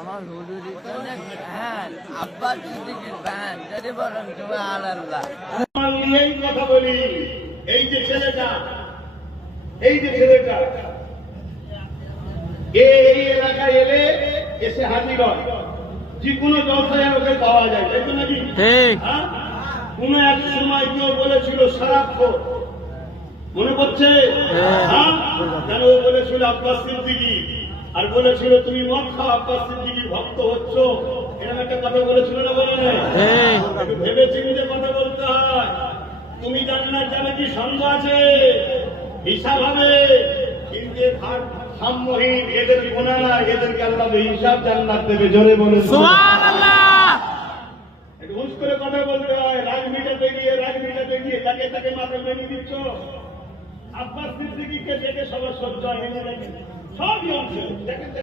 আমার হুজুরি fan, Abbas সিদ্দিকীর fan, যদি বলেন সুবহানাল্লাহ। এই কথা বলি, এই যে ছেলেটা এই এলাকায় এলে এসে হাজির হয়, যে কোনো জলসায় ওকে পাওয়া যায়, তাই তো নাকি? কোন এক সময় কেউ বলেছিল শরাবখোর, মনে পড়ছে? কেন ও বলেছিল আব্বাস সিদ্দিকী, আর বলেছিল তুমি মদ খাও, আব্বাস সিদ্দিকীর ভক্ত হচ্ছ, এরকম একটা কথা বলেছিল না? বলে না? ভেবে চিন্তে কথা বলতে হয়। তুমি জান্নাত যাবে কি সন্দেহ আছে? হিসাব হবে, কিন্তু সাম্যহীন এদের গুনাহ না, এদেরকে আল্লাহ হিসাব জান্নাত দেবে। জোরে বলে সুবহানাল্লাহ। একটু হুঁশ করে কথা বলতে হয়। রাজনীতিতে গিয়ে তাকে মাথায় মেনে দিচ্ছ। আব্বাস সিদ্দিকীকে দেখে সবার সহ্য হয়, সবই অংশ